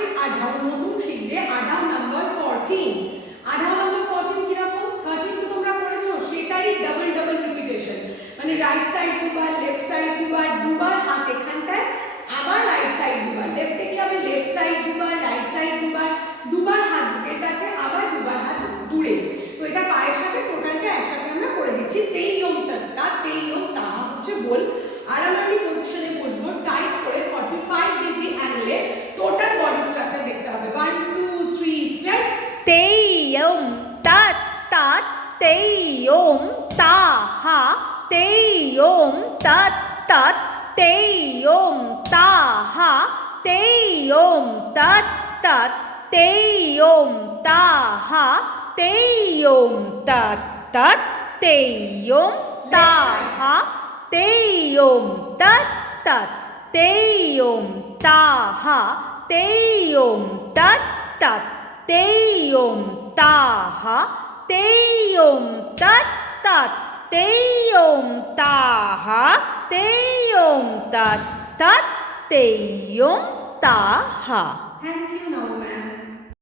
আজকের আধাও নতুন শিখবে আধাও নাম্বার 14। আধাও নাম্বার 14 কিরকম? 13 তো তোমরা পড়েছো, সেটারই ডাবল ডাবল রিপিটেশন, মানে রাইট সাইড দুবার, লেফট সাইড দুবার, দুবার হাত এখানটায়, আবার রাইট সাইড দুবার, লেফটে কি হবে লেফট সাইড দুবার, রাইট সাইড দুবার, দুবার হাত বুকের কাছে, আবার দুবার হাত দূরে। তো এটা পায়ের সাথে টোটালটা একসাথে আমরা করে দিচ্ছি। তেইয়ম তা, তেইয়ম তাহা হচ্ছে বল। আড়াআড়ি পজিশনে বসবো, টাইট করে 45 ডিগ্রি অ্যাঙ্গেলে টোটাল বডি স্ট্রাকচার দেখতে হবে। 1 2 3 স্টেপ। তেইয়ম tat tat তেইয়ম তাহা তেইয়ম tat tat তেইয়ম তাহা তেইয়ম tat tat তেইয়ম তাহা তেইয়ম tat tat তেইয়ম তাহা তেইয়ম tat tat তেইয়ম তাহা তেইয়ম tat tat তেইয়ম তাহা তেইয়ম tat tat তেইয়ম তাহা তেইয়ম tat tat তেইয়ম তাহা। থ্যাংক ইউ নবম ম্যাম।